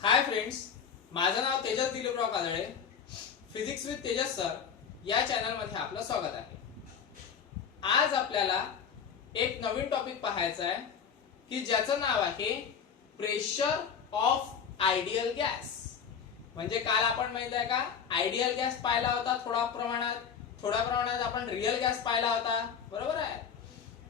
हाय friends, माझं नाव Tejas Diliprao Kajale. Physics with Tejas sir या चॅनलमध्ये आपलं स्वागत आहे. आज आपल्याला एक नवीन टॉपिक पाहायचा आहे की ज्याचं नाव आहे प्रेशर ऑफ आयडियल गॅस. म्हणजे काल आपण माहित आहे का आयडियल गॅस पाहिला होता, थोड्या प्रमाणात आपण रिअल गॅस पाहिला होता, बरोबर आहे.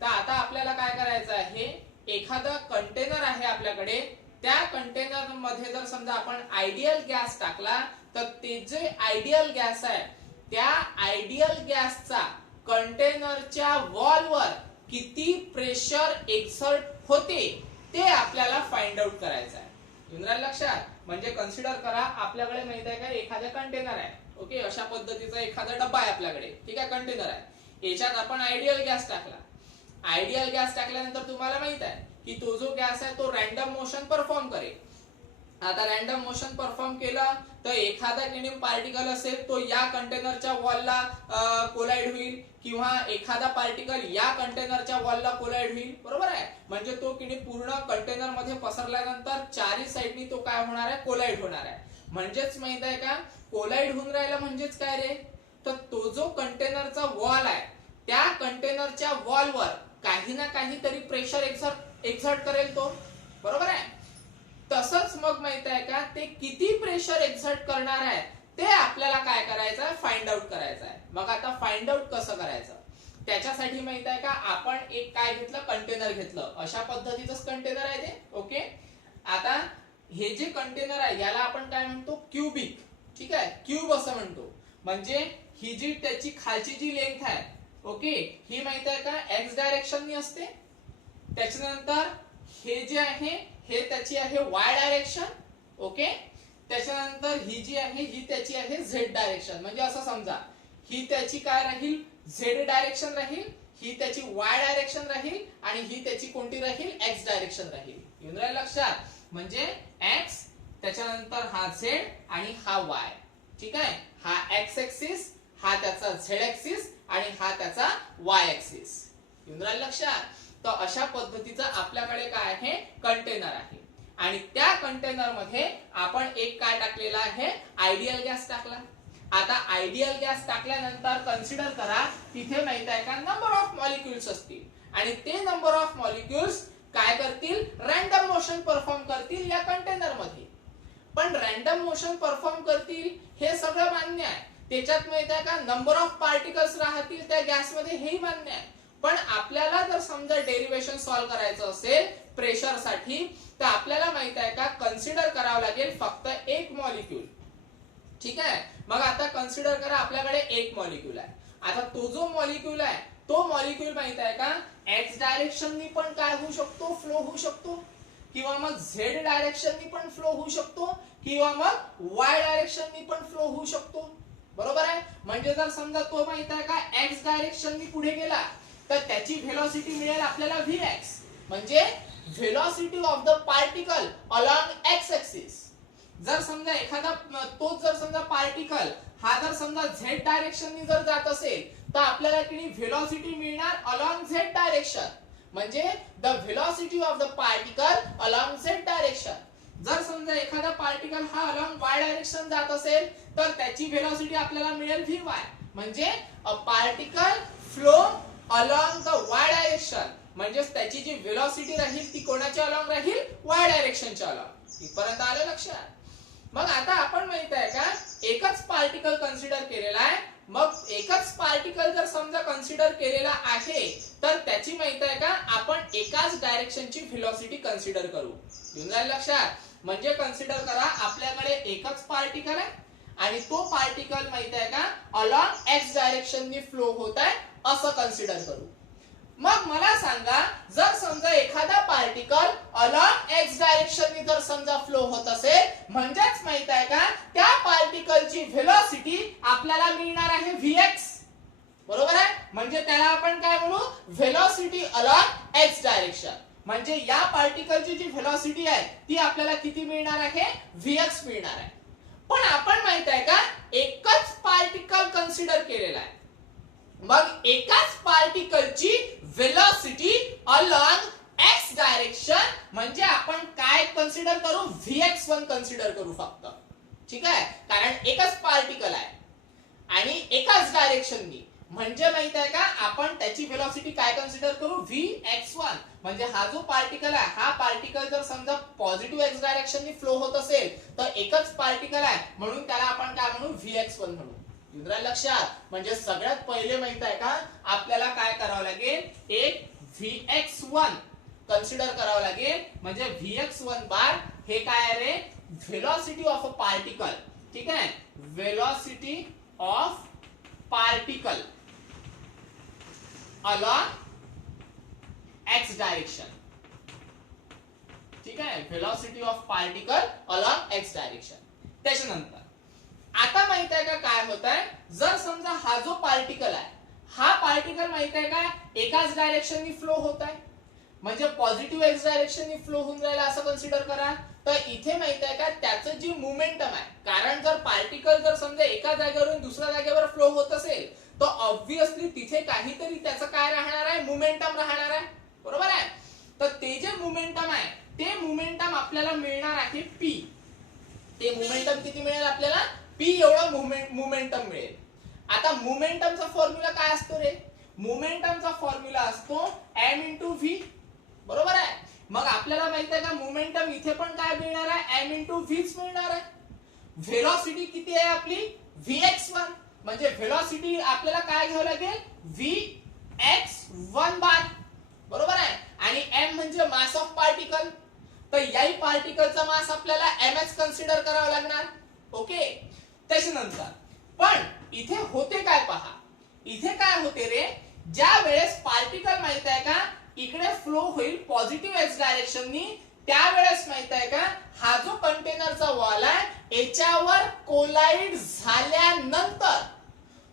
तर आता आपल्याला काय करायचं आहे, एखादा कंटेनर आहे आपल्याकडे, त्या कंटेनर मध्ये जर समजा आपण आयडियल गॅस टाकला तर ते जे आयडियल गॅस आहे त्या आयडियल गॅसचा कंटेनरच्या वॉलवर किती प्रेशर एक्सर्ट होते ते आपल्याला फाइंड आउट करायचं आहे. युनराल लक्षात. म्हणजे कन्सिडर करा आपल्याकडे माहित आहे का एखादा कंटेनर आहे, ओके, अशा पद्धतीचा एखादा डब्बा आहे आपल्याकडे, ठीक आहे, कंटेनर आहे. याच्यात आपण आयडियल गॅस टाकला. आयडियल गॅस टाकल्यानंतर तुम्हाला माहित आहे की तो जो गॅस आहे तो रॅन्डम मोशन परफॉर्म करेल. आता रॅन्डम मोशन परफॉर्म केलं तर एखादा पार्टिकल असेल तो या कंटेनरच्या वॉलला कोलाइड होईल किंवा एखादा पार्टिकल या कंटेनरच्या वॉलला कोलाइड होईल, बरोबर आहे. म्हणजे तो पूर्ण कंटेनर मध्ये पसरल्यानंतर चारही साइडनी तो काय होणार आहे, कोलाइड होणार आहे. म्हणजेच माहित आहे का कोलाइड होऊन राहिला म्हणजेच काय रे, तर तो जो कंटेनरचा वॉल आहे त्या कंटेनरच्या वॉलवर काही ना काहीतरी प्रेशर एक्सर्ट करेल तो, बरोबर आहे. तसंच मग माहित आहे का ते किती प्रेशर एक्सर्ट करणार आहे ते आपल्याला काय करायचं आहे, फाइंड आउट करायचं आहे. मग आता फाइंड आउट कसं करायचं, त्याच्यासाठी माहित आहे का आपण एक काय घेतलं, कंटेनर घेतलं. अशा पद्धतीचंच कंटेनर आहे ते, ओके. आता हे जे कंटेनर आहे याला आपण काय म्हणतो, क्यूबिक, ठीक आहे, क्यूब असं म्हणतो. म्हणजे ही जी त्याची खालची जी लेंथ आहे, ओके, ही माहित आहे का एक्स डायरेक्शननी असते. त्याच्यानंतर हे जे आहे हे त्याची आहे वाय डायरेक्शन, ओके. त्याच्यानंतर ही जी आहे ही त्याची आहे झेड डायरेक्शन. म्हणजे असं समजा ही त्याची काय राहील, झेड डायरेक्शन राहील, ही त्याची वाय डायरेक्शन राहील आणि ही त्याची कोणती राहील, एक्स डायरेक्शन राहील. येऊन राहिलं लक्षात. म्हणजे एक्स, त्याच्यानंतर हा झेड आणि हा वाय, ठीक आहे. हा एक्स एक्सिस, हा त्याचा झेड एक्सिस आणि हा त्याचा वाय एक्सिस. येऊन राहिलं लक्षात. तर अशा पद्धतीचं आपल्याकडे काय आहे, कंटेनर आहे आणि त्या कंटेनर मध्ये आपण एक काय टाकलेला आहे, आयडियल गॅस टाकला. आता आयडियल गॅस टाकल्यानंतर कन्सिडर करा तिथे माहित आहे का नंबर ऑफ मॉलिक्युल्स असतील आणि ते नंबर ऑफ मॉलिक्युल्स काय करतील, रॅन्डम मोशन परफॉर्म करतील या कंटेनर मध्ये. पण रॅन्डम मोशन परफॉर्म करतील हे सगळं मान्य आहे. त्याच्यात माहित आहे का नंबर ऑफ पार्टिकल्स राहतील त्या गॅस मध्ये हेही मान्य आहे. पण आपल्याला जर समजा डेरिवेशन सॉल्व्ह करायचं असेल प्रेशर साठी तर आपल्याला माहित आहे का कन्सिडर करावं लागेल फक्त एक मॉलिक्यूल, ठीक आहे. मग आता कन्सिडर करा आपल्याकडे एक मॉलिक्यूल आहे. आता तो जो मॉलिक्यूल आहे तो मॉलिक्यूल माहित आहे का एक्स डायरेक्शननी पण काय होऊ शकतो, फ्लो होऊ शकतो, किंवा मग झेड डायरेक्शननी पण फ्लो होऊ शकतो, किंवा मग वाय डायरेक्शननी पण फ्लो होऊ शकतो, बरोबर आहे. म्हणजे जर समजा तो माहित आहे का एक्स डायरेक्शननी पुढे गेला तर त्याची व्हेलॉसिटी मिळेल आपल्याला vx, म्हणजे velocity of the particle along x axis. जर समजा एखादा तोच जर समजा पार्टिकल हा जर समजा झेड डायरेक्शननी जर जात असेल तर आपल्याला किती व्हेलॉसिटी मिळणार, अलॉंग झेड डायरेक्शन. म्हणजे the velocity of the particle along Z direction. जर समजा एखादा पार्टिकल हा अलॉंग वाय डायरेक्शन जात असेल तर त्याची व्हेलॉसिटी आपल्याला मिळेल vy. म्हणजे a particle flow along the Y direction, म्हणजे त्याची जी व्हेलॉसिटी राहील ती कोणाच्या अलॉंग राहील, वाय डायरेक्शनच्या अलॉंग. इथपर्यंत आलं लक्षात. मग आता आपण माहित आहे का एकच पार्टिकल कन्सिडर केलेला आहे. मग एकच पार्टिकल जर समजा कन्सिडर केलेला आहे तर त्याची माहित आहे का आपण एकाच डायरेक्शनची व्हेलॉसिटी कन्सिडर करू. येऊन जाईल लक्षात. म्हणजे कन्सिडर करा आपल्याकडे एकच पार्टिकल आहे आणि तो पार्टिकल माहित आहे का अलॉंग एक्स डायरेक्शननी फ्लो होत आहे असं कन्सिडर करू. मग मला सांगा जर समजा एखादा पार्टिकल अलॉंग एक्स डायरेक्शननी जर समजा फ्लो होत असेल म्हणजेच माहित आहे का त्या पार्टिकलची व्हेलॉसिटी आपल्याला मिळणार आहे vx, बरोबर आहे. म्हणजे त्याला आपण काय म्हणू, व्हेलॉसिटी अलॉंग एक्स डायरेक्शन. म्हणजे या पार्टिकलची जी व्हेलॉसिटी आहे ती आपल्याला किती मिळणार आहे, vx मिळणार आहे. पण आपण माहित आहे का एकच पार्टिकल कन्सिडर केलेला आहे. मग एकाच पार्टिकलची व्हेलॉसिटी अलॉंग एक्स डायरेक्शन म्हणजे आपण काय कन्सिडर करू, Vx1 कन्सिडर करू फक्त, ठीक आहे, कारण एकच पार्टिकल आहे आणि एकाच डायरेक्शननी, म्हणजे माहित आहे का आपण त्याची वेलोसिटी काय कन्सिडर करू, Vx1. म्हणजे हा जो पार्टिकल आहे, हा पार्टिकल जर समजा पॉझिटिव्ह एक्स डायरेक्शननी फ्लो होत असेल तर एकच पार्टिकल आहे म्हणून त्याला आपण काय म्हणू, Vx1 म्हणू. लक्षात. म्हणजे सगळ्यात पहिले माहित आहे का आपल्याला काय करावं लागेल, एक Vx1 कन्सिडर करावं लागेल. म्हणजे Vx1 बार हे काय आहे रे, व्हेलॉसिटी ऑफ अ पार्टिकल, ठीक आहे, velocity of particle along x direction, ठीक आहे, velocity of particle along x direction. त्याच्यानंतर आता माहित आहे का काय होत आहे, जर समजा हा जो पार्टिकल आहे, हा पार्टिकल माहित आहे का एकाच डायरेक्शननी फ्लो होत आहे, म्हणजे पॉझिटिव्ह एक्स डायरेक्शननी फ्लो होऊन राहिला असं कन्सिडर करा. तर इथे माहित आहे का त्याचं जी मोमेंटम आहे, कारण जर पार्टिकल जर समजा एका जागेवरून दुसऱ्या जागेवर फ्लो होत असेल तर ऑब्विसली तिथे काहीतरी त्याचं काय राहणार आहे, मोमेंटम राहणार आहे, बरोबर आहे. तर ते जे मोमेंटम आहे ते मोमेंटम आपल्याला मिळणार आहे P. ते मोमेंटम किती मिळेल आपल्याला, P एवढा मोमेंटम मिळेल. आता मोमेंटमचा फॉर्म्युला काय असतो रे, मोमेंटमचा फॉर्म्युला असतो m इंटू व्ही, बरोबर आहे. मग आपल्याला माहित आहे का मोमेंटम इथे पण काय मिळणार आहे, m इंटू व्हीच मिळणार आहे. व्हेलॉसिटी किती आहे आपली, Vx1. म्हणजे व्हेलॉसिटी आपल्याला काय घ्यावं लागेल, Vx1 बार, बरोबर आहे. आणि m म्हणजे मास ऑफ पार्टिकल, तर याही पार्टिकलचा मास आपल्याला mh कन्सिडर करावा लागणार. ओके. त्याच्यानंतर पण इथे होते काय पहा, इथे काय होते रे, ज्या वेळेस पार्टिकल माहित आहे का इकडे फ्लो होईल पॉझिटिव्ह एक्स डायरेक्शननी, त्यावेळेस माहित आहे का हा जो कंटेनरचा वॉल आहे याच्यावर कोलाइड झाल्यानंतर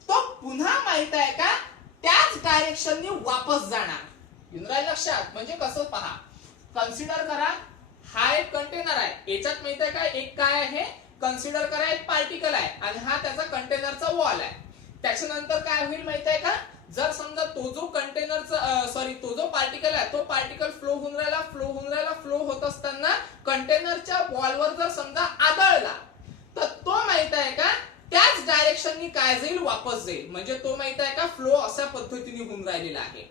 तो पुन्हा माहित आहे का त्याच डायरेक्शननी वापस जाणार. युनराय लक्षात. म्हणजे कसं पहा, कन्सिडर करा हा एक कंटेनर आहे, याच्यात माहित आहे का एक काय आहे, कन्सिडर करा एक पार्टिकल आहे आणि हा त्याचा कंटेनरचा वॉल आहे. त्याच्यानंतर काय होईल माहित आहे का, जर समजा तो जो कंटेनरचा तो जो पार्टिकल आहे तो पार्टिकल फ्लो होऊन राहिला, फ्लो होत असताना कंटेनरच्या वॉलवर जर समजा आदळला तर तो माहित आहे का त्याच डायरेक्शननी काय जाईल, वापस जाईल. म्हणजे तो माहित आहे का फ्लो अशा पद्धतीने होऊन राहिलेला आहे.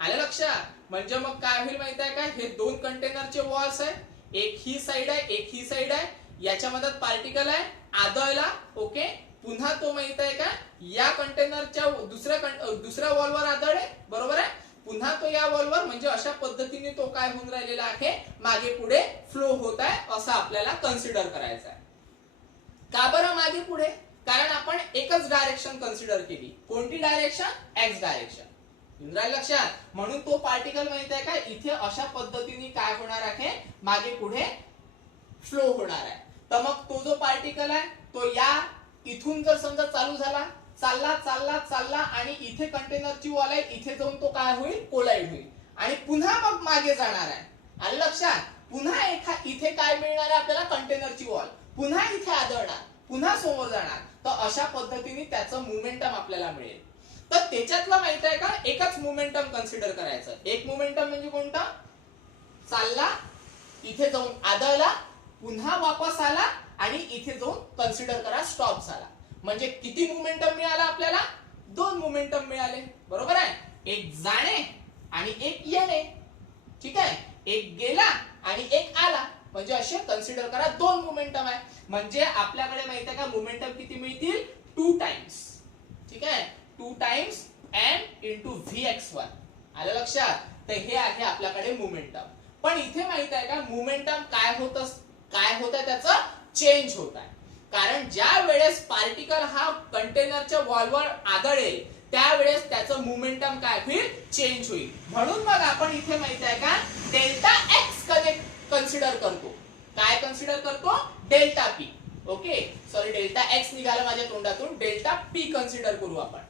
आलं लक्षात. म्हणजे मग काय होईल माहित आहे का, हे दोन कंटेनरचे वॉल्स आहे, एक ही साइड आहे एक ही साइड आहे, याच्यामध्ये पार्टिकल आहे, आदळला, ओके, पुन्हा तो माहित आहे का या कंटेनरच्या दुसऱ्या वॉलवर आदळे, बरोबर आहे, पुन्हा तो या वॉलवर, म्हणजे अशा पद्धतीने तो काय होऊन राहिलेला आहे, मागे पुढे फ्लो होत आहे असं आपल्याला कन्सिडर करायचं आहे. का बरं मागे पुढे, कारण आपण एकच डायरेक्शन कन्सिडर केली. कोणती डायरेक्शन, एक्स डायरेक्शन. लक्षात. म्हणून तो पार्टिकल माहित आहे का इथे अशा पद्धतीने काय होणार आहे, मागे पुढे फ्लो होणार आहे. तर मग तो जो पार्टिकल आहे तो या इथून जर समजा चालू झाला, चालला आणि इथे कंटेनरची वॉल आहे, इथे जाऊन तो काय होईल, कोलाइड होईल आणि पुन्हा मग मागे जाणार आहे. आलं लक्षात. पुन्हा इथे काय मिळणार आहे आपल्याला, कंटेनरची वॉल, पुन्हा इथे आदळणार, पुन्हा समोर जाणार. तर अशा पद्धतीने त्याचं मोमेंटम आपल्याला मिळेल. तर त्याच्यातलं माहित आहे का एकच मोमेंटम कन्सिडर करायचं. एक मोमेंटम म्हणजे कोणता, चालला, इथे जाऊन आदळला, पुन्हा वापस आला आणि इथे जाऊन कन्सिडर करा स्टॉप झाला. म्हणजे किती मोमेंटम मिळाला आपल्याला, दोन मोमेंटम मिळाले, बरोबर आहे. एक जाणे आणि एक येणे, ठीक आहे, एक गेला आणि एक आला, म्हणजे असे कन्सिडर करा दोन मोमेंटम आहे. म्हणजे आपल्याकडे माहित आहे का मोमेंटम किती मिळतील, 2 टाइम्स, ठीक आहे, 2 टाइम्स m इंटू Vx1. आलं लक्षात. तर हे आहे आपल्याकडे मोमेंटम. पण इथे माहित आहे का मोमेंटम काय होत आहे, त्याचं चेंज होत आहे. कारण ज्या वेळेस पार्टिकल हा कंटेनरच्या वॉलवर आदळेल त्यावेळेस त्याचं मोमेंटम काय होईल, चेंज होईल. म्हणून मग आपण इथे माहित आहे का डेल्टा एक्स कन्सिडर करतो. काय कन्सिडर करतो, delta P. Okay, sorry delta x निघाला माझ्या तोंडातून, डेल्टा पी कन्सिडर करू आपण,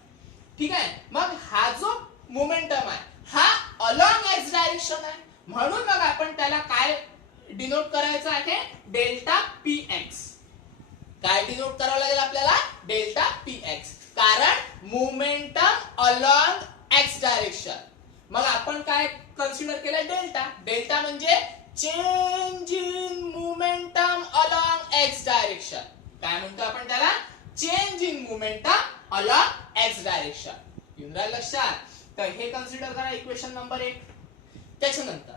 ठीक आहे. मग हा जो मोमेंटम आहे हा अलॉन्ग एक्स डायरेक्शन आहे, म्हणून मग आपण त्याला काय डिनोट करायचं आहे, डेल्टा पी एक्स. काय डिनोट करावं लागेल आपल्याला, डेल्टा पी एक्स. कारण मोमेंटम अलॉन्ग एक्स डायरेक्शन, मग आपण काय कन्सिडर केलं डेल्टा. डेल्टा म्हणजे change in momentum along X direction. काय म्हणतो आपण त्याला? Change in momentum along X direction. येऊन राहिलं लक्षात? तर हे कन्सिडर करा इक्वेशन नंबर 1. त्याच्यानंतर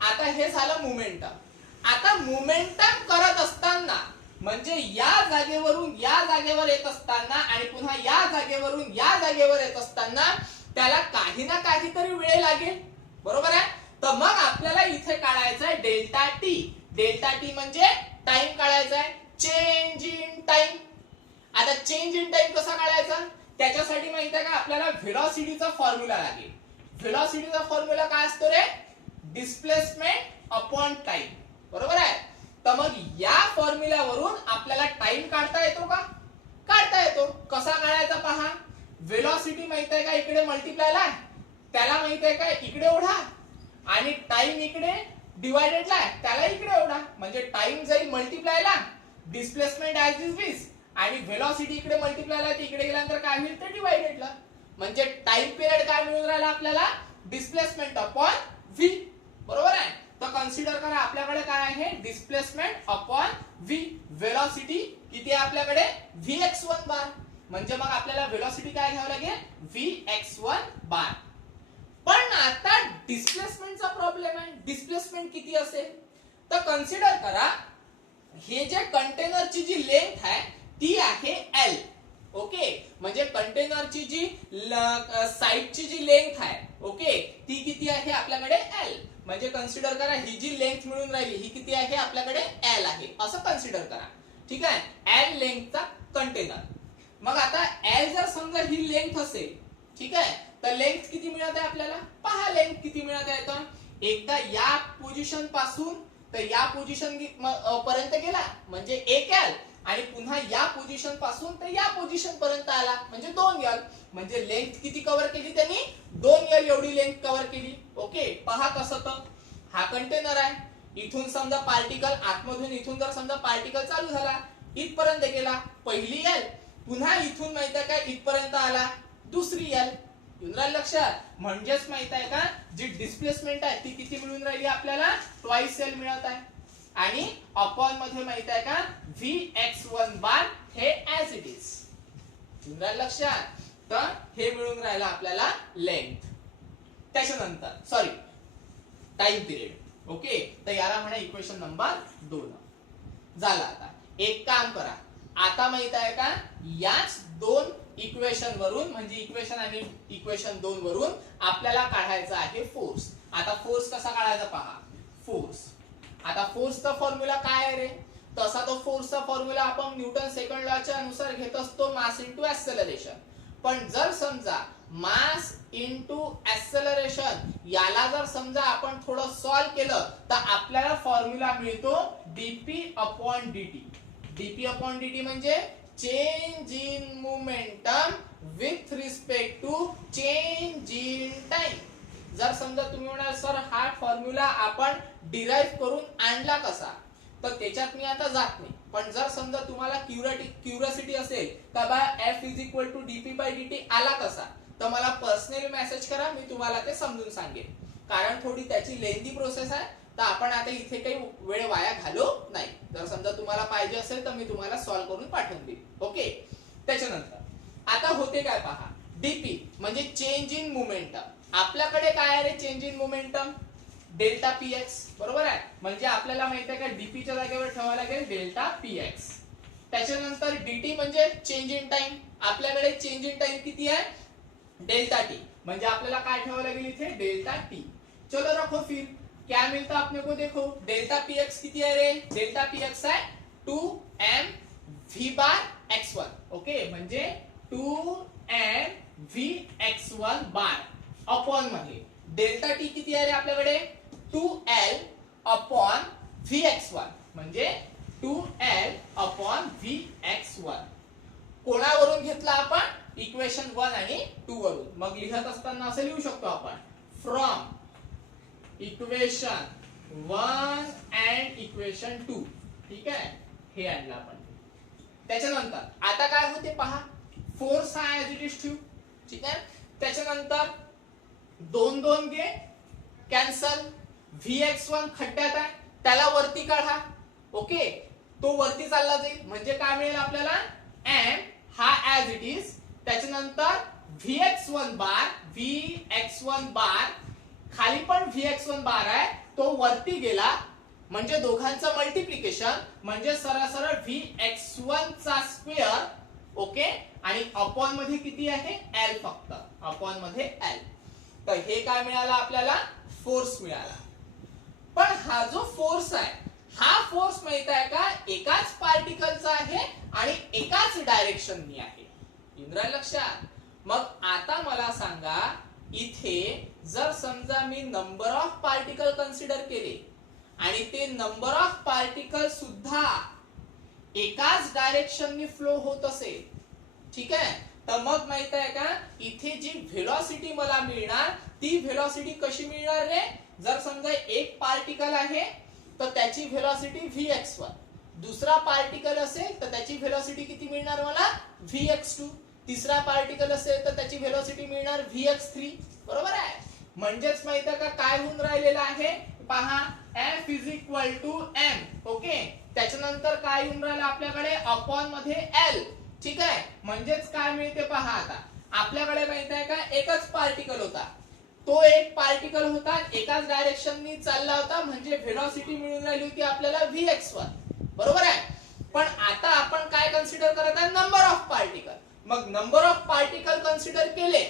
आता हे झालं मोमेंटम. आता मोमेंटम करत असताना म्हणजे या जागेवरून या जागेवर येत असताना आणि पुन्हा या जागेवरून या जागेवर येत असताना त्याला काही ना काहीतरी वेळ लागेल, बरोबर आहे? तर मग आपल्याला इथे काढायचं आहे डेल्टा टी. डेल्टा टी म्हणजे टाइम काढायचा आहे, चेंज इन टाइम. आता चेंज इन टाइम कसा काढायचा? त्याच्यासाठी माहिती आहे का आपल्याला व्हेलॉसिटीचा फॉर्म्युला लागेल. व्हेलॉसिटीचा फॉर्म्युला काय असतो रे? डिस्प्लेसमेंट अपॉन टाइम, बरोबर आहे? तर मग या फॉर्म्युल्यावरून आपल्याला टाइम काढता येतो का? काढता येतो. कसा काढायचा पहा. व्हेलॉसिटी माहिती आहे का इकडे मल्टिप्लायला, त्याला माहिती आहे का इकडे ओढा, आणि टाइम इकडे डिवायडेडला आहे त्याला इकडे ओढा. म्हणजे टाइम जाईल मल्टिप्लायला, डिस्प्लेसमेंट ऍज इज दिस, आणि व्हेलॉसिटी इकडे मल्टिप्लायला तिकडे गेल्यानंतर काय होईल ते डिवायडेडला. म्हणजे टाइम पिरियड काय मिळून राहिला आपल्याला? डिस्प्लेसमेंट अपॉन व्ही, बरोबर आहे? तर कन्सिडर करा आपल्याकडे काय आहे? Displacement upon V. व्हेलॉसिटी किती आहे आपल्याकडे? vx1 बार. म्हणजे मग आपल्याला व्हेलॉसिटी काय घ्यावं लागेल? vx1 बार. पण आता डिस्प्लेसमेंटचा प्रॉब्लेम आहे. डिस्प्लेसमेंट किती असेल? तर कन्सिडर करा हे जे कंटेनरची जी लेंथ आहे ती आहे L. ओके, म्हणजे कंटेनरची जी साइडची जी लेंथ आहे, ओके, ती किती आहे आपल्याकडे? L. म्हणजे कन्सिडर करा ही जी लेंथ मिळून राहिली ही किती आहे आपल्याकडे? L आहे, असं कन्सिडर करा. ठीक आहे, L लेंथचा कंटेनर. मग आता L जर समजा ही लेंथ असेल, ठीक आहे, तर लेंथ किती मिळत आहे आपल्याला? पहा लेंथ किती मिळत आहे. तर एकदा या पोझिशन पासून तर या पोझिशन पर्यंत गेला म्हणजे 1L, आणि पुन्हा या पोझिशन पासून तर या पोझिशन पर्यंत आला म्हणजे 2L. म्हणजे लेंथ किती कव्हर केली त्यांनी? 2L एवढी लेंथ कव्हर केली. ओके, पहा कसं. तर हा कंटेनर आहे, इथून समजा पार्टिकल आतमधून इथून जर समजा पार्टिकल चालू झाला, इथपर्यंत गेला पहिली L, पुन्हा इथून माहित आहे का इथपर्यंत आला दुसरी L. येऊन राहिलं लक्षात? म्हणजेच माहित आहे का जी डिस्प्लेसमेंट आहे ती किती मिळून राहिली आपल्याला? ट्वाइस L मिळत आहे. आणि अपॉन मध्ये माहित आहे का vx1 बार हे ऍज इट इज. येऊन राहिलं लक्षात? तर हे मिळून राहिला आपल्याला लेंथ. त्याच्यानंतर सॉरी टाइम पिरियड. ओके, तर याला म्हणा इक्वेशन नंबर 2 झाला. आता एक काम करा, आता माहित आहे का याच दोन इक्वेशन वरून म्हणजे इक्वेशन आणि इक्वेशन 2 वरून आपल्याला काढायचा आहे फोर्स. आता फोर्स कसा काढायचा पहा. फोर्स, आता फोर्सचा फॉर्म्युला काय आहे रे? तसा तो फोर्सचा फॉर्म्युला आपण न्यूटन सेकंड लॉच्या अनुसार घेत असतो, मास इनटू ऍक्सेलरेशन. पण जर समजा मास इनटू ऍक्सेलरेशन याला जर समजा आपण थोडं सॉल्व केलं तर आपल्याला फॉर्म्युला मिळतो dp upon dt. dp upon dt म्हणजे change in momentum with respect to change in time. जर समजा तुम्ही म्हणाल सर हा फॉर्म्युला आपण डिराइव्ह करून आणला कसा, तर त्याच्यात मी आता जात नाही. पण जर समजा तुम्हाला क्युरियोसिटी असेल तर बा F is equal to dp by dt आला कसा, तर मला पर्सनली मेसेज करा, मी तुम्हाला ते समजून सांगेन. कारण थोडी त्याची लेंथी प्रोसेस आहे, तर आपण आता इथे काही वेळ वाया घालू नाही. जर समजा तुम्हाला पाहिजे असेल तर मी तुम्हाला सॉल्व्ह करून पाठवून देईन. ओके, त्याच्यानंतर आता होते काय पहा. dp म्हणजे चेंज इन मोमेंटम. आपल्याकडे काय आहे रे change in momentum? Delta px, बरोबर आहे? म्हणजे आपल्याला माहित आहे का dp च्या जागेवर ठेवावं लागेल डेल्टा px. त्याच्यानंतर dt म्हणजे चेंज इन टाइम. आपल्याकडे चेंज इन टाइम किती आहे? Delta t. म्हणजे आपल्याला काय ठेवावं लागेल इथे? Delta t. चलो रखो फिर क्या मिलता अपने को, देखो डेल्टा px किती आहे रे? डेल्टा px आहे 2m v बार x1. ओके, म्हणजे 2m vx1 बार अपॉन मध्ये डेल्टा t किती आहे रे आपल्याकडे? 2l अपॉन vx1 म्हणजे 2l अपॉन vx1. कोणावरून घेतला आपण? इक्वेशन 1 आणि 2 वरून. मग लिहत असताना असं लिहू शकतो आपण फ्रॉम इक्वेशन 1 अँड इक्वेशन 2. ठीक आहे, हे आणलं आपण. त्याच्यानंतर आता काय होते पहा. फोर्स हा ऍज इट इज ठेवू. ठीक आहे, त्याच्यानंतर दोन दोन गे कॅन्सल, Vx1 खड्ड्यात आहे त्याला वरती काढा. ओके, तो वरती चालला जाईल म्हणजे काय मिळेल आपल्याला, m हा ऍज इट इज, त्याच्यानंतर Vx1 बार खाली पण Vx1 बार आहे तो वरती गेला म्हणजे दोघांचं मल्टिप्लिकेशन म्हणजे सरळ Vx1 चा स्क्वेअर. ओके, आणि अपॉन मध्ये किती आहे, L, फक्त अपॉन मध्ये L. तर हे काय मिळालं आपल्याला, फोर्स मिळाला. पण हा जो फोर्स आहे हा फोर्स माहित आहे का, एकाच पार्टिकलचा आहे आणि एकाच डायरेक्शननी आहे. इंद्रा लक्षात. मग आता मला सांगा, इथे जर समजा मी नंबर ऑफ पार्टिकल कन्सिडर केले आणि ते नंबर ऑफ पार्टिकल सुद्धा एकाच डायरेक्शननी फ्लो होत असेल, ठीक आहे, तर मग माहित आहे का, इथे जी व्हेलॉसिटी मला मिळणार ती व्हेलॉसिटी कशी मिळणार रे. जर समजा एक पार्टिकल आहे तर त्याची व्हेलॉसिटी Vx1, दुसरा पार्टिकल असेल तर त्याची व्हेलॉसिटी किती मिळणार मला, Vx2, तिसरा पार्टिकल असेल तर त्याची व्हेलॉसिटी मिळणार Vx3. बरोबर आहे. म्हणजेच माहित आहे का काय होऊन राहिलेलं आहे, पहा F is equal to m. Okay, त्याच्यानंतर काय येऊन राहिलं आपल्याकडे, अपॉन मध्ये L. ठीक आहे, म्हणजेच काय मिळते पहा, आता आपल्याकडे माहित आहे का एकच पार्टिकल होता, तो एक पार्टिकल होता एकाच डायरेक्शननी चालला होता म्हणजे व्हेलॉसिटी मिळून राहिली होती आपल्याला Vx1. बरोबर आहे. पण आता आपण काय कन्सिडर करत आहे, नंबर ऑफ पार्टिकल. मग नंबर ऑफ पार्टिकल कन्सिडर केले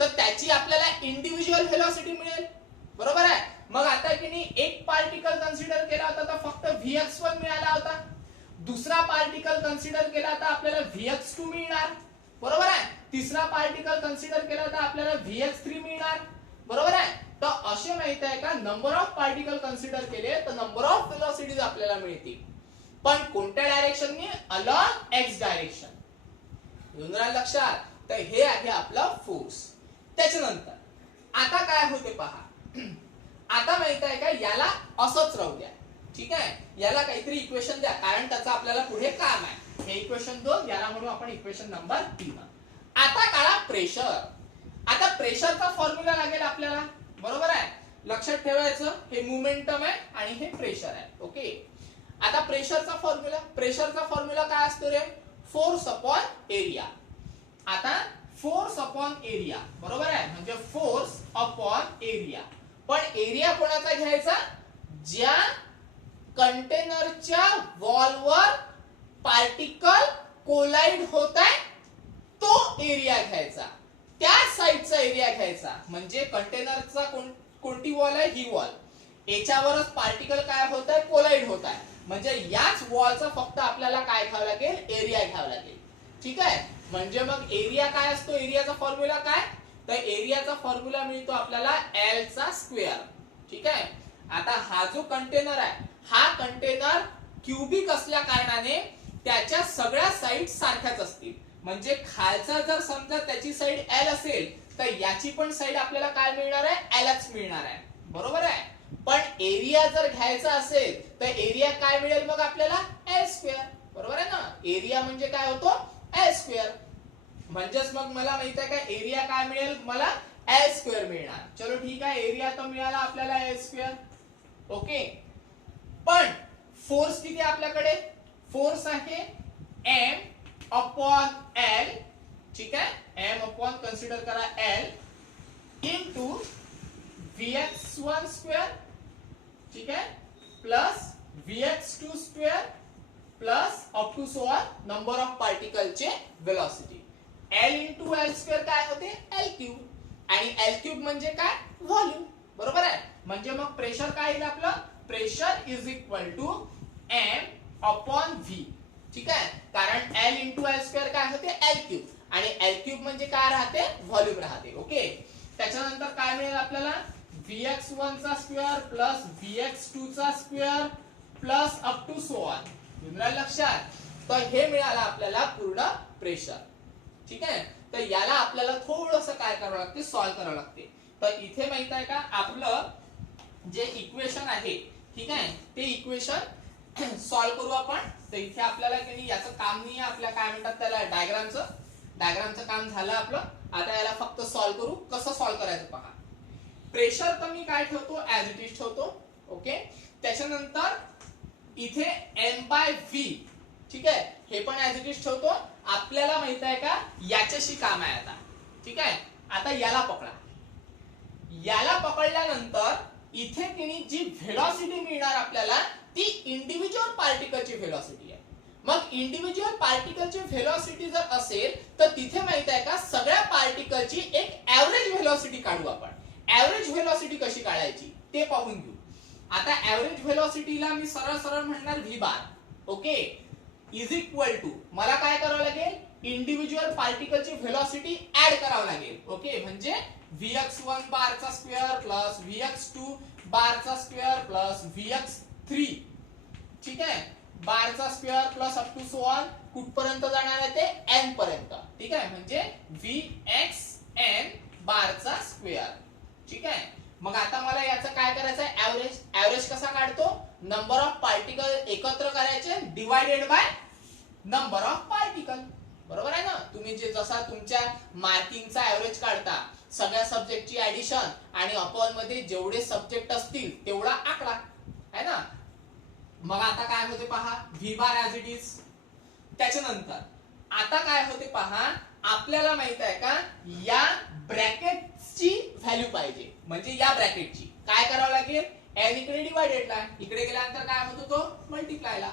तर त्याची आपल्याला इंडिव्हिज्युअल व्हेलॉसिटी मिळेल. बरोबर आहे. मग आता की नाही एक पार्टिकल कन्सिडर केला होता तर फक्त Vx1 मिळाला होता, दुसरा पार्टिकल कन्सिडर केला तर आपल्याला Vx2 मिळणार. बरोबर आहे. तिसरा पार्टिकल कन्सिडर केला तर आपल्याला Vx3 मिळणार. बरोबर आहे. तर असे माहित आहे का, नंबर ऑफ पार्टिकल कन्सिडर केले तर नंबर ऑफ व्हेलॉसिटीज आपल्याला मिळतील, पण कोणत्या डायरेक्शननी, अलॉंग एक्स डायरेक्शन. येऊन राहिलं लक्षात. तर हे आहे आपला फोर्स. त्याच्यानंतर आता काय होते पहा, आता माहित आहे का याला असंच राहू द्या. ठीक आहे, याला काहीतरी इक्वेशन द्या कारण त्याचं आपल्याला पुढे काम आहे. हे इक्वेशन 2, याला म्हणू आपण इक्वेशन नंबर 3. आता काढा प्रेशर. आता प्रेशरचा फॉर्म्युला लागेल आपल्याला. बरोबर आहे. लक्षात ठेवायचं हे मोमेंटम आहे आणि हे प्रेशर आहे. ओके, आता प्रेशरचा फॉर्म्युला काय असतो रे, फोर्स अपॉन एरिया. आता फोर्स अपॉन एरिया, बरोबर आहे, म्हणजे फोर्स अपॉन एरिया. पण एरिया कोणाचा घ्यायचा, ज्या कंटेनरच्या वॉलवर पार्टिकल कोलाइड होत आहे तो एरिया घ्यायचा, त्या साइडचा एरिया घ्यायचा. म्हणजे कंटेनरचा कोणती वॉल आहे, ही वॉल, याच्यावरच पार्टिकल काय होत आहे, कोलाइड होत आहे. म्हणजे याच वॉलचा फक्त आपल्याला काय घ्यावं लागेल, एरिया घ्यावं लागेल. ठीक आहे, म्हणजे मग एरिया काय असतो, एरियाचा फॉर्म्युला काय, तर एरियाचा फॉर्म्युला मिळतो आपल्याला L चा स्क्वेअर. ठीक आहे. आता हा जो कंटेनर आहे हा कंटेनर क्यूबिक असल्या कारणाने त्याच्या सगळ्या साइड सारख्याच असतील. म्हणजे खालचा जर समजा त्याची साइड L असेल तर याची पण साइड आपल्याला काय मिळणार आहे, Lच मिळणार आहे. बरोबर आहे. पण एरिया जर घ्यायचा असेल तर एरिया काय मिळेल मग आपल्याला, L स्क्वेअर. बरोबर आहे ना. एरिया म्हणजे काय होतो, L स्क्वेअर. म्हणजेच मग मला माहित आहे का एरिया काय मिळेल, मला L स्क्वेअर मिळणार. चलो ठीक आहे, एरिया तर मिळाला आपल्याला L स्क्वेअर. ओके, पण फोर्स किती आपल्याकडे, फोर्स आहे M अपॉन L. ठीक आहे, M अपॉन कन्सिडर करा L इनटू Vx1 स्क्वेअर. ठीक आहे, plus Vx2 square plus up to so on number of पार्टिकलचे velocity. L into L square काय होते, L क्यूब. आणि L क्यूब म्हणजे काय, व्हॉल्यूम. बरोबर आहे. म्हणजे मग प्रेशर काय येईल आपलं, pressure is equal to M upon V. ठीक आहे, कारण L इंटू L स्क्वेअर काय होते, L क्यूब. आणि L क्यूब म्हणजे काय राहते, व्हॉल्यूम राहते. ओके, त्याच्यानंतर काय मिळेल आपल्याला, Vx1 चा स्क्वेअर प्लस Vx2 चा square plus up to so on. लक्षात. तर हे मिळालं आपल्याला पूर्ण प्रेशर. ठीक आहे, तर याला आपल्याला थोडंसं काय करावं लागते, सॉल्व्ह करावं लागते. तर इथे माहित आहे का आपलं जे इक्वेशन आहे, ठीक आहे, ते इक्वेशन सॉल्व्ह करू आपण. तर इथे आपल्याला की नाही याचं काम नाही आहे, आपल्या काय म्हणतात त्याला, डायग्रामचं काम झालं आपलं. आता याला फक्त सॉल्व्ह करू. कसं सॉल्व्ह करायचं पहा. प्रेशर तर मी काय ठेवतो ऍज इट इज ठेवतो. ओके, त्याच्यानंतर इथे एम बाय व्ही, ठीक आहे, हे पण ऍज इट इज ठेवतो. आपल्याला माहित आहे का याच्याशी काम आहे आता. ठीक आहे, आता याला पकडा. याला पकडल्यानंतर इथे किनी जी व्हेलॉसिटी मिळणार आपल्याला ती इंडिव्हिज्युअल पार्टिकलची व्हेलॉसिटी आहे. मग इंडिव्हिज्युअल पार्टिकलची व्हेलॉसिटी जर असेल तर तिथे माहित आहे का सगळ्या पार्टिकलची एक ऍव्हरेज व्हेलॉसिटी काढू आपण. ऍव्हरेज व्हेलॉसिटी कशी काढायची ते पाहून घेऊ. आता ऍव्हरेज व्हेलॉसिटीला मी सरळ सरळ म्हणणार V bar. Okay, is equal to मला काय करावं लागेल इंडिव्हिज्युअल पार्टिकलची व्हेलॉसिटी ऍड करावं लागेल. ओके, म्हणजे Vx1 बारचा स्क्वेअर प्लस Vx2 बारचा स्क्वेअर प्लस Vx3, ठीक आहे, बारचा square plus up to so on कुठपर्यंत जाणार आहे ते n पर्यंत. ठीक आहे, म्हणजे Vxn बारचा स्क्वेअर. ठीक आहे, मग आता मला याचं काय करायचं आहे ऍव्हरेज. ऍव्हरेज कसा काढतो, नंबर ऑफ पार्टिकल एकत्र करायचे divided by number of particle. बरोबर आहे ना. तुम्ही जे जसा तुमच्या मार्किंगचा ऍव्हरेज काढता सगळ्या सब्जेक्टची ऍडिशन आणि अपॉन मध्ये जेवढे सब्जेक्ट असतील तेवढा आकडा आहे ना. मग आता काय होते पहा V bar as it is. त्याच्यानंतर आता काय होते पहा आपल्याला माहित आहे का या ब्रॅकेटची व्हॅल्यू पाहिजे. म्हणजे या ब्रॅकेटची काय करावं लागेल n इकडे डिवाइडेडला, इकडे गेल्यानंतर काय होतो तो मल्टिप्लायला.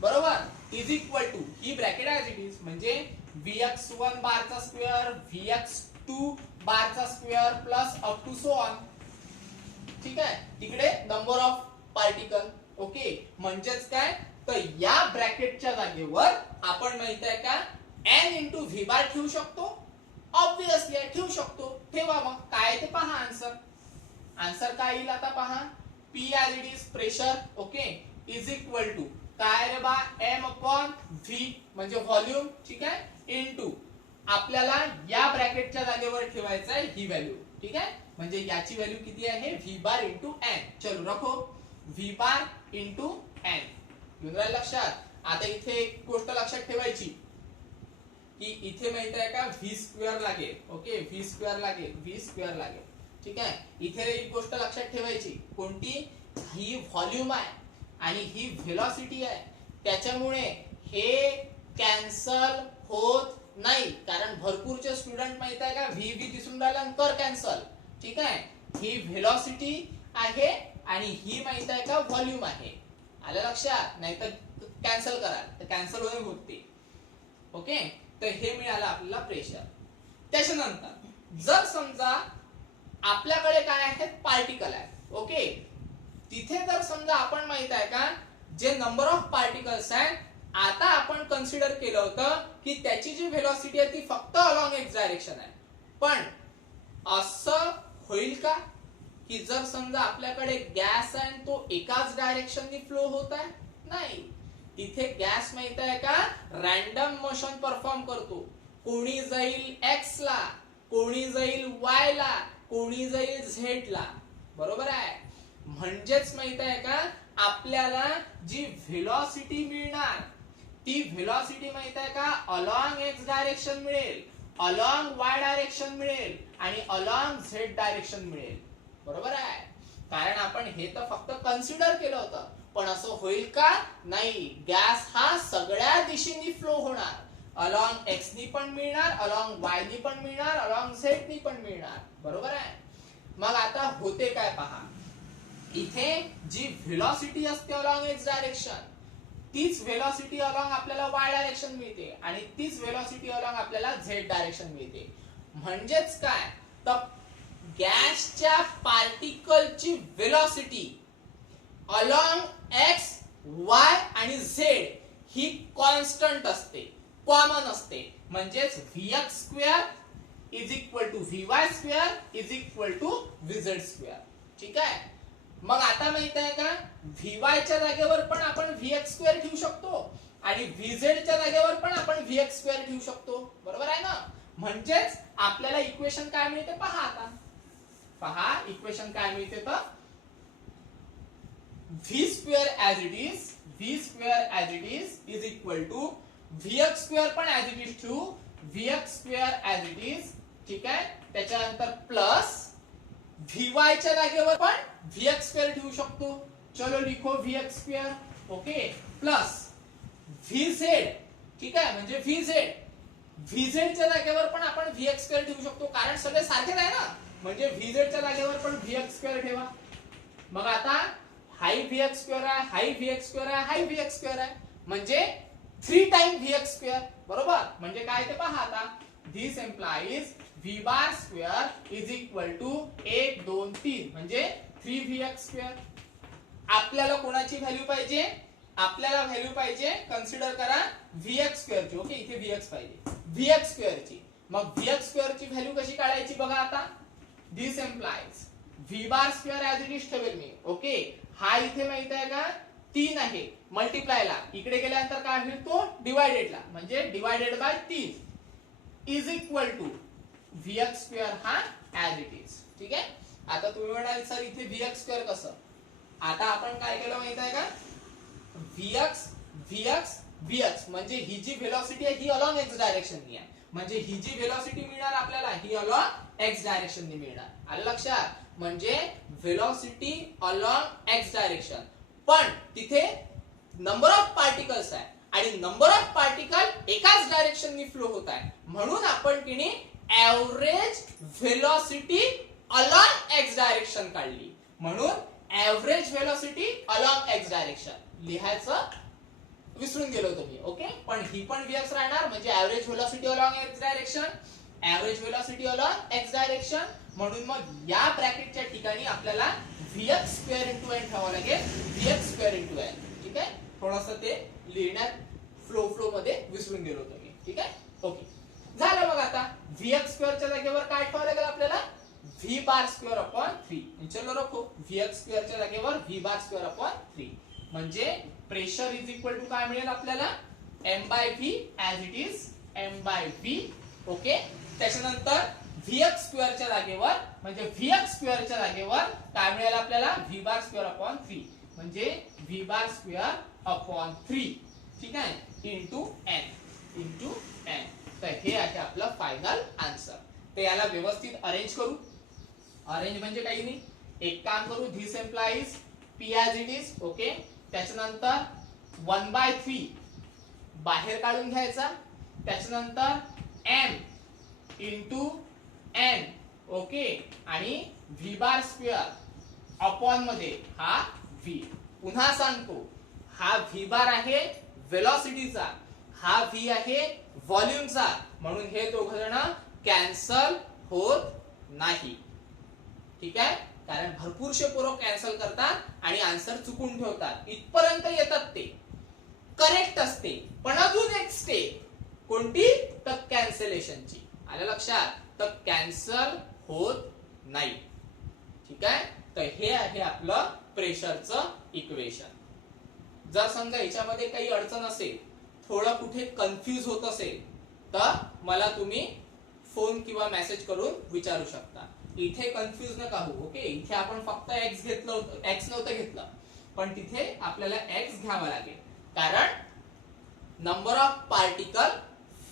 बरोबर, इज इक्वल टू ही ब्रॅकेट ऍज इट इज म्हणजे Vx1 बारचा स्क्वेअर Vx2 बारचा square plus up to so on. ठीक आहे, तिकडे नंबर ऑफ पार्टिकल. ओके, म्हणजेच काय तर या ब्रॅकेटच्या जागेवर आपण माहित आहे का n इंटू व्ही बार ठेवू शकतो. ऑब्विसली ठेवू शकतो. ठेवा, मग काय ते पहा आन्सर. आन्सर काय येईल आता पहा P as it is pressure. Okay, is equal to काय रे बा m अपॉन v म्हणजे व्हॉल्यूम. ठीक आहे, इनटू आपल्याला या ब्रॅकेटच्या जागेवर ठेवायचं आहे ही व्हॅल्यू. ठीक आहे, म्हणजे याची व्हॅल्यू किती आहे v बार इंटू n. चलो रखो v बार इंटू n. येऊन राहिलं लक्षात. आता इथे एक गोष्ट लक्षात ठेवायची की इथे माहित आहे का v स्क्वेअर लागेल. ओके, v स्क्वेअर लागेल, v स्क्वेअर लागेल. ठीक आहे, इथे एक गोष्ट लक्षात ठेवायची कोणती, ही व्हॉल्यूम आहे आणि ही व्हेलॉसिटी आहे. त्याच्यामुळे हे कॅन्सल होत नाही, कारण भरपूरचे स्टुडंट माहित आहे का व्ही व्ही दिसून राहिल्यानंतर कॅन्सल. ठीक आहे, ही व्हेलॉसिटी आहे आणि ही माहित आहे का व्हॉल्यूम आहे. आलं लक्षात, नाहीतर कॅन्सल करा तर कॅन्सल होते. ओके, तर हे मिळालं आपल्याला प्रेशर. त्याच्यानंतर जर समजा आपल्याकडे काय आहेत पार्टिकल आहे. ओके, तिथे जर समजा आपण माहित आहे का जे नंबर ऑफ पार्टिकल्स आहेत आता आपण कन्सिडर केलं होतं की त्याची जी व्हेलॉसिटी आहे ती फक्त अलॉंग एक्स डायरेक्शन आहे. पण असं होईल का की जर समजा आपल्याकडे गॅस आहे तो एकाच डायरेक्शननी फ्लो होत आहे. नाही, तिथे गॅस माहित आहे का रॅन्डम मोशन परफॉर्म करतो. कोणी जाईल एक्स ला, कोणी जाईल वाय ला, कोणी जाईल झेड ला. बरोबर आहे, म्हणजेच माहित आहे का आपल्याला जी व्हेलॉसिटी मिळणार ती व्हेलॉसिटी माहित आहे का अलॉंग एक्स डायरेक्शन मिळेल, अलॉंग वाय डायरेक्शन मिळेल आणि अलॉंग झेड डायरेक्शन मिळेल. बरोबर आहे, कारण आपण हे तर फक्त कन्सिडर केलं होतं. पण असं होईल का नाही, गॅस हा सगळ्या दिशेनी फ्लो होणार. अलॉंग एक्स नी पण मिळणार, अलॉंग वाय नी पण मिळणार, अलॉंग झेड नी पण मिळणार. बरोबर आहे. मग आता होते काय पहा, इथे जी व्हेलॉसिटी असते अलॉंग एक्स डायरेक्शन तीच व्हेलॉसिटी अलॉंग आपल्याला वाय डायरेक्शन मिळते आणि तीच व्हेलॉसिटी अलॉंग आपल्याला झेड डायरेक्शन मिळते. म्हणजेच काय तर गॅसच्या पार्टिकलची व्हेलॉसिटी अलॉंग एक्स वाय आणि झेड ही कॉन्स्टंट असते, कॉमन असते. म्हणजेच Vx square is equal to Vy square is equal to Vz square. ठीक आहे, मग आता माहित आहे का Vy च्या जागेवर पण आपण Vx स्क्वेअर ठेवू शकतो आणि Vz च्या जागेवर पण आपण Vx स्क्वेअर ठेवू शकतो. बरोबर आहे ना. म्हणजेच आपल्याला इक्वेशन काय मिळते पहा. आता पहा इक्वेशन काय मिळते तर v square as it is, v square as it is is equal to Vx square पण ऍज इट इज ठेवू, Vx square as it is. ठीक आहे, त्याच्यानंतर प्लस Vy च्या जागेवर पण Vx स्क्वेअर ठेवू शकतो. चलो लिखो Vx square. Okay, plus Vz, ठीक आहे, म्हणजे Vz च्या जागेवर पण आपण Vx स्क्वेअर ठेवू शकतो, कारण सगळे सारखेच आहे ना. म्हणजे Vz च्या जागेवर पण Vx स्क्वेअर ठेवा. मग आता हाई Vx स्क्वेअर आहे, हाई Vx स्क्वेअर आहे, हाई Vx स्क्वेअर आहे, म्हणजे 3 टाइम Vx स्क्वेअर. बरोबर, म्हणजे काय ते पहा आता. This implies V bar square is equal to 1 2 3 म्हणजे 3Vx स्क्वेअर. आपल्याला कोणाची व्हॅल्यू पाहिजे? आपल्याला व्हॅल्यू पाहिजे, कन्सिडर करा Vx स्क्वेअर ची. ओके, इथे Vx पाहिजे, Vx स्क्वेअर ची. मग Vx स्क्वेअर ची व्हॅल्यू कशी काढायची बघा आता. This implies V bar square as it is ठेवेल मी. ओके, हा इथे माहित आहे का 3 आहे, मल्टिप्लायला इकडे गेल्यानंतर काय होईल तो डिवायडेडला, म्हणजे divided by 3 is equal to Vx square हा ऍज इट इज. ठीक आहे. आता तुम्ही म्हणाल सर इथे Vx स्क्वेअर कसं. आता आपण काय केलं माहित आहे का, Vx म्हणजे ही जी व्हेलॉसिटी आहे ही अलॉंग x डायरेक्शननी आहे, म्हणजे ही जी व्हेलॉसिटी मिळणार आपल्याला ही अलॉंग x डायरेक्शननी मिळणार. आलं लक्षात. म्हणजे व्हेलॉसिटी अलॉंग x डायरेक्शन, पण तिथे नंबर ऑफ पार्टिकल्स आहे आणि नंबर ऑफ पार्टिकल एकाच डायरेक्शननी फ्लो होत आहे, म्हणून आपण किणी average velocity along x direction काढली. म्हणून average velocity along x direction लिहायचं विसरून गेलो तुम्ही. ओके, पण ही पण Vx राहणार, म्हणजे average velocity along x direction, average velocity along x direction. म्हणून मग या ब्रॅकेटच्या ठिकाणी आपल्याला Vx स्क्वेअर इंटू n ठेवावं लागेल, Vx स्क्वेअर इंटू n. ठीक आहे, थोडंसं ते लिहिण्यात फ्लो मध्ये विसरून गेलो तुम्ही. ठीक आहे. ओके, झालं. मग आता Vx स्क्वेअरच्या जागेवर काय ठेवावं लागेल आपल्याला, V बार स्क्वेअर अपॉन 3. चलो रखो Vx स्क्वेअरच्या जागेवर V बार स्क्वेअर अपॉन 3, म्हणजे प्रेशर इज इक्वल टू काय मिळेल आपल्याला m by v as it is m by v. Okay, त्याच्यानंतर Vx स्क्वेअरच्या जागेवर, म्हणजे Vx स्क्वेअरच्या जागेवर काय मिळेल आपल्याला V बार स्क्वेअर अपॉन 3, म्हणजे V बार स्क्वेअर अपॉन 3. ठीक आहे, इंटू n. तर हे आहे आपलं फायनल आन्सर. तर याला व्यवस्थित अरेंज करू. अरेंज म्हणजे काही नाही, एक काम करू, this implies P as it is. Okay, त्याच्यानंतर 1/3 बाहेर काढून घ्यायचा, त्याच्यानंतर m इंटू n. ओके, आणि V बार स्क्वेअर अपॉन मध्ये हा V. पुन्हा सांगतो, हा V बार आहे वेलॉसिटीचा, हा V आहे व्हॉल्यूमचा, म्हणून हे दोघं जण कॅन्सल होत नाही. ठीक आहे, कारण भरपूरशे पोरं कॅन्सल करतात आणि आन्सर चुकून ठेवतात. इथपर्यंत येतात ते करेक्ट असते, पण अजून एक स्टेप कोणती, तर कॅन्सलेशनची. आलं लक्षात. तर कॅन्सल होत नाही. ठीक आहे, तर हे आहे आपलं प्रेशरचं इक्वेशन. जर समजा याच्यामध्ये काही अडचण असेल, थोडं कुठे कन्फ्यूज होत असेल, तर मला तुम्ही फोन किंवा मेसेज करून विचारू शकता. इथे कन्फ्यूज नका होऊ. ओके, इथे आपण फक्त x घेतलं होतं, x नव्हतं घेतलं, पण तिथे आपल्याला x घ्यावा लागेल, कारण number of particle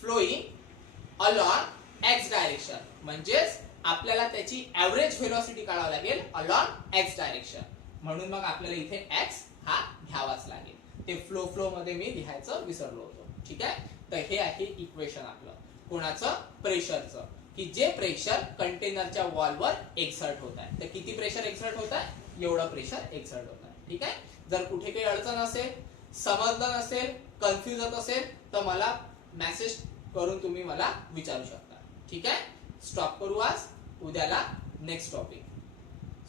flowing along x direction, म्हणजेच आपल्याला त्याची एव्हरेज व्हेलॉसिटी काढावी लागेल अलॉंग x डायरेक्शन. म्हणून मग आपल्याला इथे x हा घ्यावाच लागेल. ते फ्लो मध्ये मी लिहायचं विसरलो होतो. ठीक आहे, तर हे आहे इक्वेशन आपलं कोणाचं, प्रेशरचं, की जे प्रेशर कंटेनरच्या वॉलवर एक्सर्ट होत आहे. तर किती प्रेशर एक्सर्ट होत आहे, एवढं प्रेशर एक्सर्ट होत आहे. ठीक आहे, जर कुठे काही अडचण असेल, समजलं नसेल, कन्फ्यूज होत असेल, तर मला मेसेज करून तुम्ही मला विचारू शकता. ठीक आहे, स्टॉप करू आज, उद्याला नेक्स्ट टॉपिक.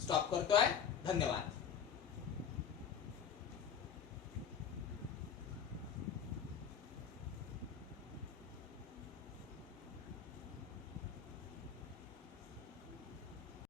स्टॉप करतोय. धन्यवाद.